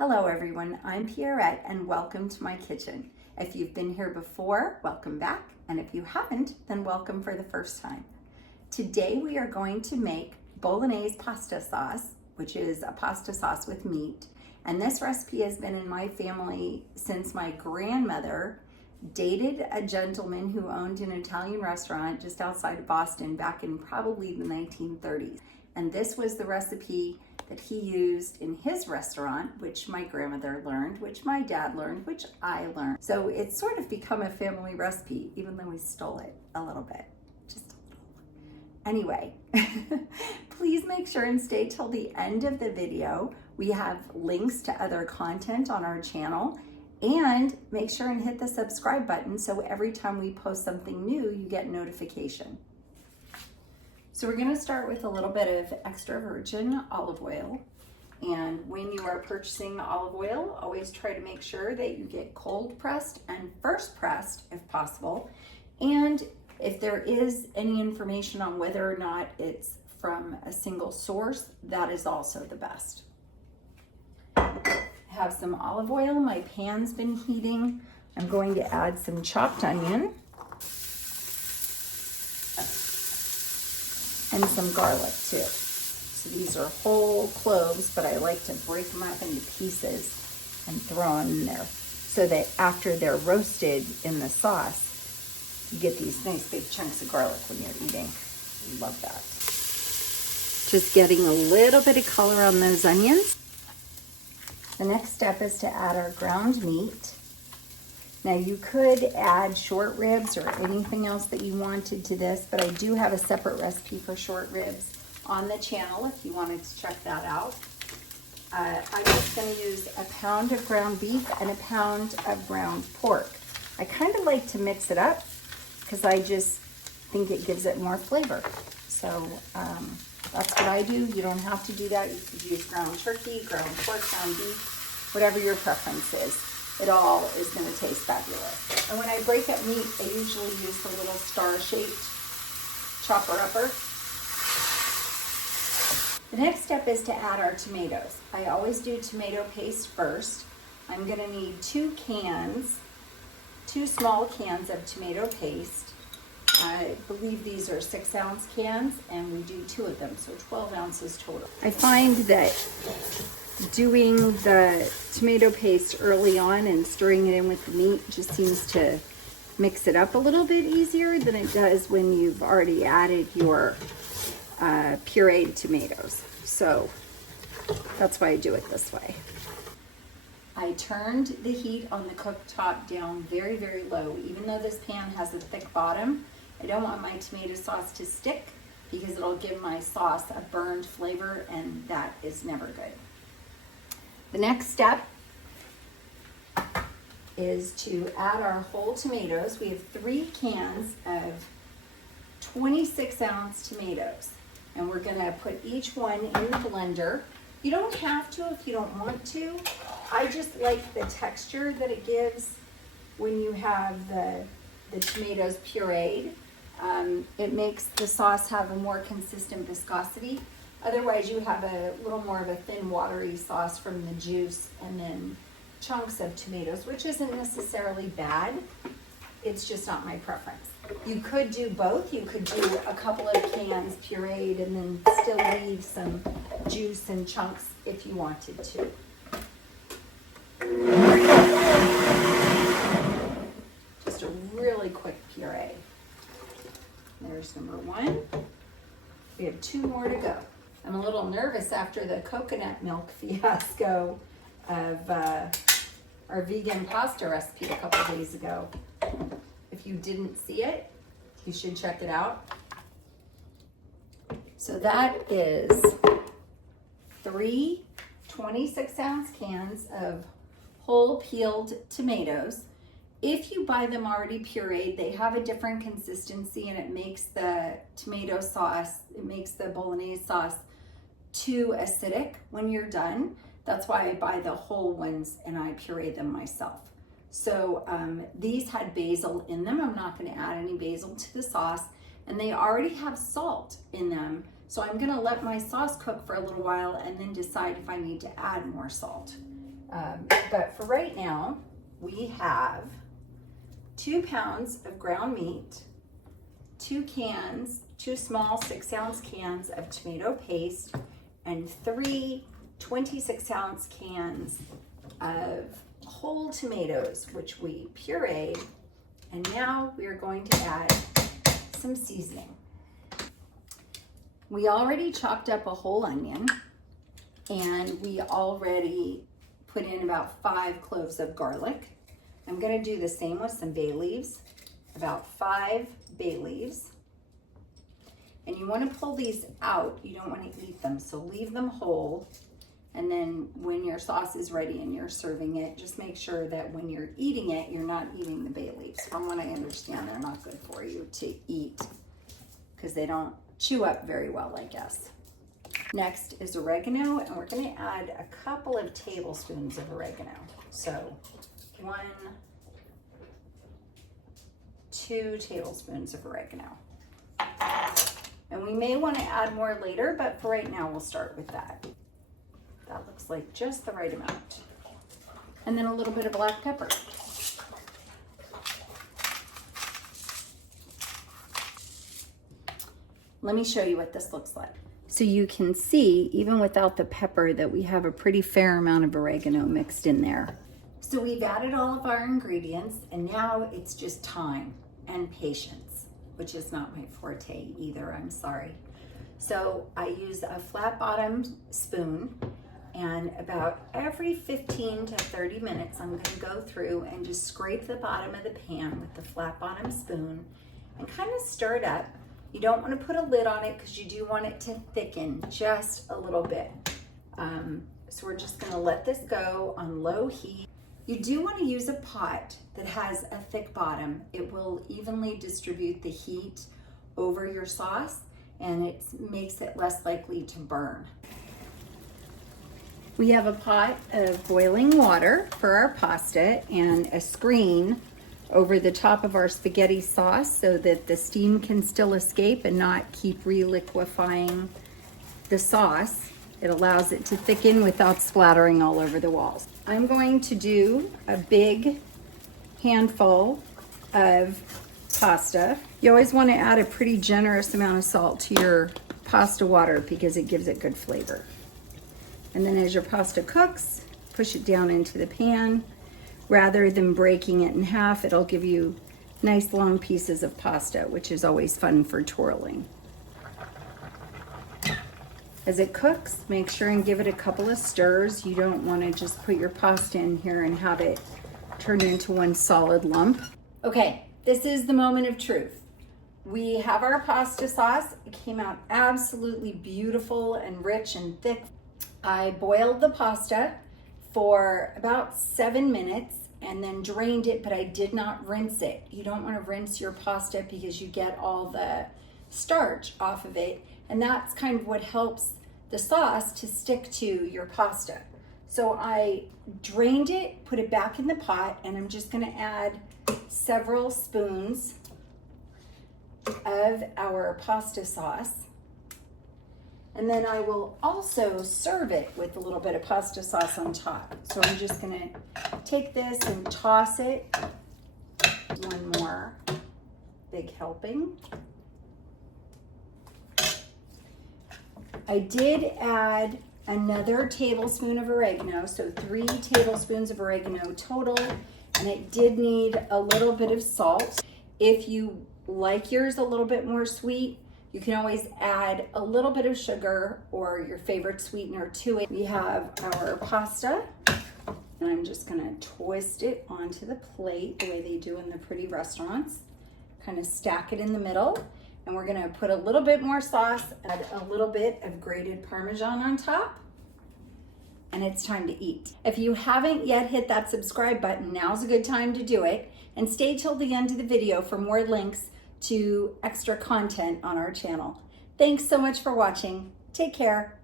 Hello everyone, I'm Pierrette and welcome to my kitchen. If you've been here before, welcome back, and if you haven't, then welcome for the first time. Today we are going to make Bolognese pasta sauce, which is a pasta sauce with meat, and this recipe has been in my family since my grandmother dated a gentleman who owned an Italian restaurant just outside of Boston back in probably the 1930s. And this was the recipe that he used in his restaurant, which my grandmother learned, which my dad learned, which I learned. So it's sort of become a family recipe, even though we stole it a little bit, just a little. Anyway, please make sure and stay till the end of the video. We have links to other content on our channel, and make sure and hit the subscribe button so every time we post something new, you get notification. So we're going to start with a little bit of extra virgin olive oil. And when you are purchasing olive oil, always try to make sure that you get cold pressed and first pressed if possible. And if there is any information on whether or not it's from a single source, that is also the best. I have some olive oil. My pan's been heating. I'm going to add some chopped onion and some garlic too. So these are whole cloves, but I like to break them up into pieces and throw them in there so that after they're roasted in the sauce, you get these nice big chunks of garlic when you're eating. Love that. Just getting a little bit of color on those onions. The next step is to add our ground meat. Now you could add short ribs or anything else that you wanted to this, but I do have a separate recipe for short ribs on the channel if you wanted to check that out. I'm just going to use a pound of ground beef and a pound of ground pork. I kind of like to mix it up because I just think it gives it more flavor. So that's what I do. You don't have to do that. You could use ground turkey, ground pork, ground beef, whatever your preference is. It all is going to taste fabulous. And when I break up meat, I usually use the little star-shaped chopper-upper. The next step is to add our tomatoes. I always do tomato paste first. I'm going to need two small cans of tomato paste. I believe these are 6-ounce cans, and we do 2 of them, so 12 ounces total. I find that doing the tomato paste early on and stirring it in with the meat just seems to mix it up a little bit easier than it does when you've already added your pureed tomatoes. So that's why I do it this way. I turned the heat on the cooktop down very, very low. Even though this pan has a thick bottom, I don't want my tomato sauce to stick because it'll give my sauce a burned flavor, and that is never good. The next step is to add our whole tomatoes. We have 3 cans of 26-ounce tomatoes, and we're gonna put each one in the blender. You don't have to if you don't want to. I just like the texture that it gives when you have the tomatoes pureed. It makes the sauce have a more consistent viscosity. Otherwise, you have a little more of a thin, watery sauce from the juice and then chunks of tomatoes, which isn't necessarily bad. It's just not my preference. You could do both. You could do a couple of cans pureed and then still leave some juice and chunks if you wanted to. Just a really quick puree. There's number 1. We have 2 more to go. I'm a little nervous after the coconut milk fiasco of our vegan pasta recipe a couple days ago. If you didn't see it, you should check it out. So that is 3 26-ounce cans of whole peeled tomatoes. If you buy them already pureed, they have a different consistency and it makes the tomato sauce, it makes the bolognese sauce too acidic when you're done. That's why I buy the whole ones and I puree them myself. So these had basil in them. I'm not going to add any basil to the sauce, and they already have salt in them. So I'm going to let my sauce cook for a little while and then decide if I need to add more salt. But for right now, we have 2 pounds of ground meat, 2 small 6-ounce cans of tomato paste, and 3 26-ounce cans of whole tomatoes, which we pureed. And now we are going to add some seasoning. We already chopped up a whole onion, and we already put in about 5 cloves of garlic. I'm gonna do the same with some bay leaves, about 5 bay leaves. And you wanna pull these out, you don't wanna eat them, so leave them whole. And then when your sauce is ready and you're serving it, just make sure that when you're eating it, you're not eating the bay leaves. From what I understand, they're not good for you to eat because they don't chew up very well, I guess. Next is oregano, and we're gonna add a couple of tablespoons of oregano. So 2 tablespoons of oregano. And we may want to add more later, but for right now, we'll start with that. That looks like just the right amount. And then a little bit of black pepper. Let me show you what this looks like. So you can see, even without the pepper, that we have a pretty fair amount of oregano mixed in there. So we've added all of our ingredients, and now it's just time and patience, which is not my forte either, I'm sorry. So I use a flat bottom spoon, and about every 15 to 30 minutes, I'm gonna go through and just scrape the bottom of the pan with the flat bottom spoon and kind of stir it up. You don't want to put a lid on it because you do want it to thicken just a little bit. So we're just going to let this go on low heat. You do want to use a pot that has a thick bottom. It will evenly distribute the heat over your sauce, and it makes it less likely to burn. We have a pot of boiling water for our pasta and a screen over the top of our spaghetti sauce so that the steam can still escape and not keep reliquefying the sauce. It allows it to thicken without splattering all over the walls. I'm going to do a big handful of pasta. You always want to add a pretty generous amount of salt to your pasta water because it gives it good flavor. And then as your pasta cooks, push it down into the pan. Rather than breaking it in half, it'll give you nice long pieces of pasta, which is always fun for twirling. As it cooks, make sure and give it a couple of stirs. You don't want to just put your pasta in here and have it turn into one solid lump. Okay, this is the moment of truth. We have our pasta sauce. It came out absolutely beautiful and rich and thick. I boiled the pasta for about 7 minutes and then drained it, but I did not rinse it. You don't want to rinse your pasta because you get all the starch off of it, and that's kind of what helps the sauce to stick to your pasta. So I drained it, put it back in the pot, and I'm just gonna add several spoons of our pasta sauce. And then I will also serve it with a little bit of pasta sauce on top. So I'm just gonna take this and toss it. One more big helping. I did add another tablespoon of oregano, so 3 tablespoons of oregano total, and it did need a little bit of salt. If you like yours a little bit more sweet, you can always add a little bit of sugar or your favorite sweetener to it. We have our pasta, and I'm just gonna twist it onto the plate the way they do in the pretty restaurants. Kind of stack it in the middle, and we're gonna put a little bit more sauce, add a little bit of grated Parmesan on top, and it's time to eat. If you haven't yet hit that subscribe button, now's a good time to do it, and stay till the end of the video for more links to extra content on our channel. Thanks so much for watching. Take care.